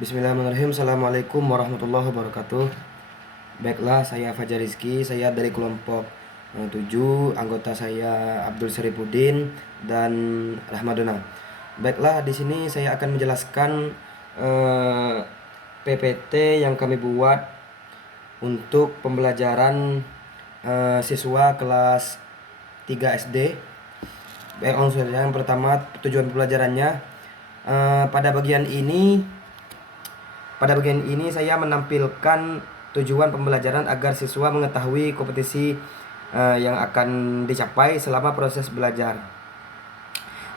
Bismillahirrahmanirrahim. Assalamualaikum warahmatullahi wabarakatuh. Baiklah, saya Fajar Rizky. Saya dari kelompok 7. Anggota saya Abdul Syarifuddin dan Rahmadona. Baiklah, di sini saya akan menjelaskan PPT yang kami buat untuk pembelajaran siswa kelas 3 SD. Baik, langsung saja. Yang pertama, tujuan pembelajarannya. Pada bagian ini saya menampilkan tujuan pembelajaran agar siswa mengetahui kompetisi yang akan dicapai selama proses belajar.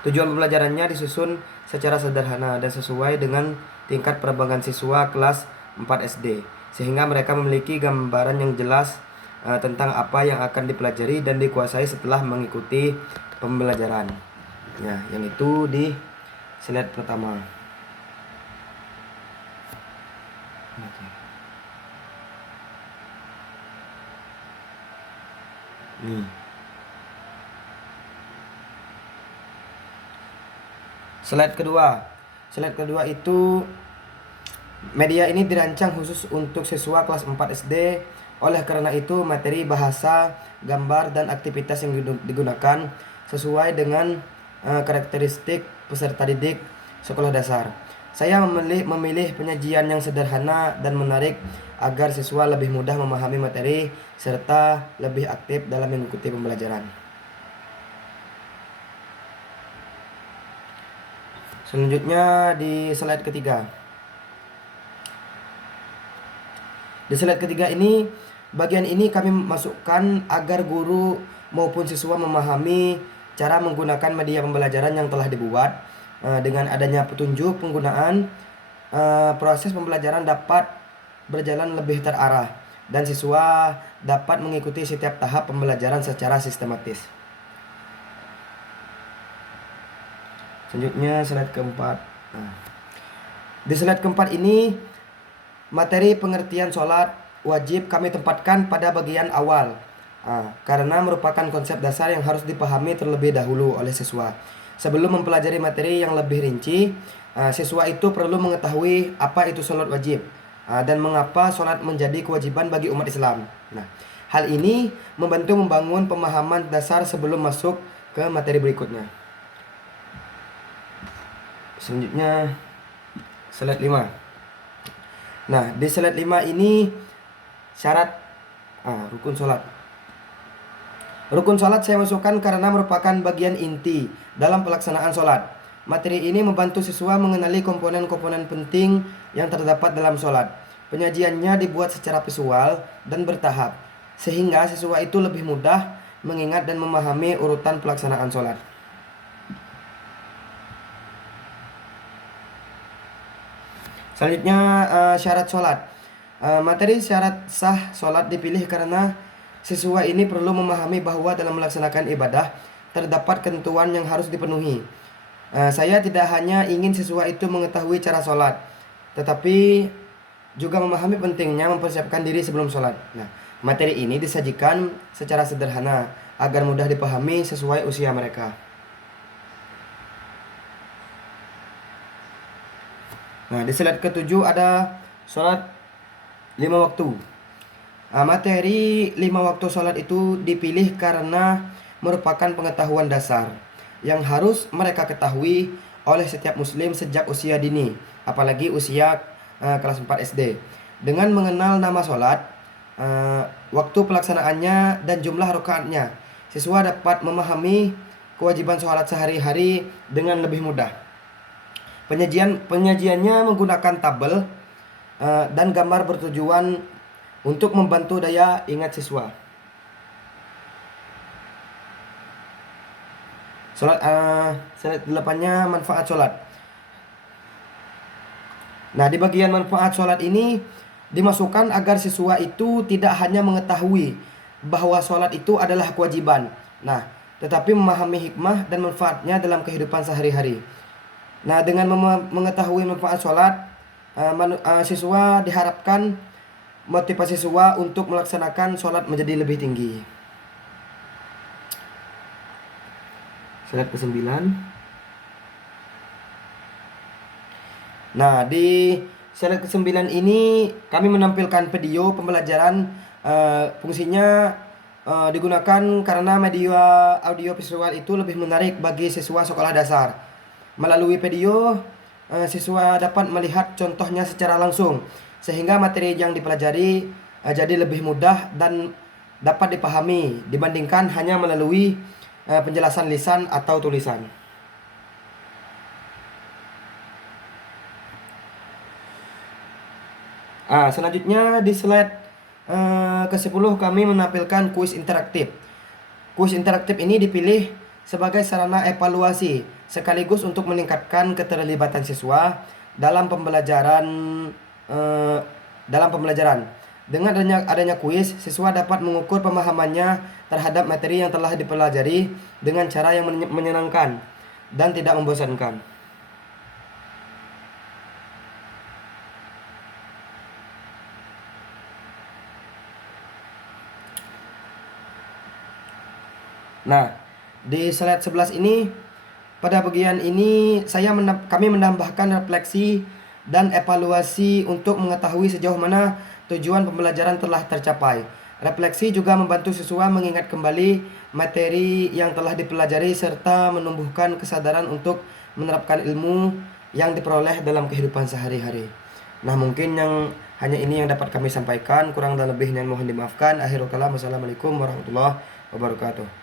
Tujuan pembelajarannya disusun secara sederhana dan sesuai dengan tingkat perkembangan siswa kelas 4 SD, sehingga mereka memiliki gambaran yang jelas tentang apa yang akan dipelajari dan dikuasai setelah mengikuti pembelajaran. Ya, yang itu di slide pertama. Nih. Slide kedua. Slide kedua itu media ini dirancang khusus untuk siswa kelas 4 SD. Oleh karena itu, materi bahasa, gambar, dan aktivitas yang digunakan sesuai dengan karakteristik peserta didik sekolah dasar. Saya memilih penyajian yang sederhana dan menarik agar siswa lebih mudah memahami materi serta lebih aktif dalam mengikuti pembelajaran. Selanjutnya di slide ketiga. Di slide ketiga ini, bagian ini kami masukkan agar guru maupun siswa memahami cara menggunakan media pembelajaran yang telah dibuat. Dengan adanya petunjuk penggunaan, proses pembelajaran dapat berjalan lebih terarah dan siswa dapat mengikuti setiap tahap pembelajaran secara sistematis. Selanjutnya slide keempat. Di slide keempat ini, materi pengertian sholat wajib kami tempatkan pada bagian awal, karena merupakan konsep dasar yang harus dipahami terlebih dahulu oleh siswa. Sebelum mempelajari materi yang lebih rinci, siswa itu perlu mengetahui apa itu sholat wajib dan mengapa sholat menjadi kewajiban bagi umat Islam. Nah, hal ini membantu membangun pemahaman dasar sebelum masuk ke materi berikutnya. Selanjutnya slide 5. Nah, di slide 5 ini syarat rukun sholat. Rukun sholat saya masukkan karena merupakan bagian inti dalam pelaksanaan sholat. Materi ini membantu siswa mengenali komponen-komponen penting yang terdapat dalam sholat. Penyajiannya dibuat secara visual dan bertahap, sehingga siswa itu lebih mudah mengingat dan memahami urutan pelaksanaan sholat. Selanjutnya syarat sholat. Materi syarat sah sholat dipilih karena siswa ini perlu memahami bahwa dalam melaksanakan ibadah terdapat ketentuan yang harus dipenuhi. Saya tidak hanya ingin siswa itu mengetahui cara sholat, tetapi juga memahami pentingnya mempersiapkan diri sebelum sholat. Nah, materi ini disajikan secara sederhana agar mudah dipahami sesuai usia mereka. Nah, di slide ke-7 ada sholat 5 waktu. Materi 5 waktu sholat itu dipilih karena merupakan pengetahuan dasar yang harus mereka ketahui oleh setiap muslim sejak usia dini, apalagi usia kelas 4 SD. Dengan mengenal nama sholat, waktu pelaksanaannya, dan jumlah rakaatnya, siswa dapat memahami kewajiban sholat sehari-hari dengan lebih mudah. Penyajiannya menggunakan tabel dan gambar bertujuan untuk membantu daya ingat siswa. Slide 8-nya manfaat sholat. Nah, di bagian manfaat sholat ini dimasukkan agar siswa itu tidak hanya mengetahui bahwa sholat itu adalah kewajiban, tetapi memahami hikmah dan manfaatnya dalam kehidupan sehari-hari. Nah, dengan mengetahui manfaat sholat, siswa diharapkan motivasi siswa untuk melaksanakan sholat menjadi lebih tinggi. Slide ke-9. Nah, di slide ke-9 ini kami menampilkan video pembelajaran. Fungsinya digunakan karena media audio visual itu lebih menarik bagi siswa sekolah dasar. Melalui video, siswa dapat melihat contohnya secara langsung, sehingga materi yang dipelajari jadi lebih mudah dan dapat dipahami dibandingkan hanya melalui penjelasan lisan atau tulisan. Selanjutnya di slide ke-10 kami menampilkan kuis interaktif. Kuis interaktif ini dipilih sebagai sarana evaluasi sekaligus untuk meningkatkan keterlibatan siswa dalam pembelajaran. Dengan adanya kuis, siswa dapat mengukur pemahamannya terhadap materi yang telah dipelajari dengan cara yang menyenangkan dan tidak membosankan. Nah, di slide 11 ini, pada bagian ini kami menambahkan refleksi dan evaluasi untuk mengetahui sejauh mana tujuan pembelajaran telah tercapai. Refleksi juga membantu siswa mengingat kembali materi yang telah dipelajari serta menumbuhkan kesadaran untuk menerapkan ilmu yang diperoleh dalam kehidupan sehari-hari. Nah, mungkin hanya ini yang dapat kami sampaikan. Kurang dan lebihnya mohon dimaafkan. Akhirul kalam. Wassalamualaikum warahmatullahi wabarakatuh.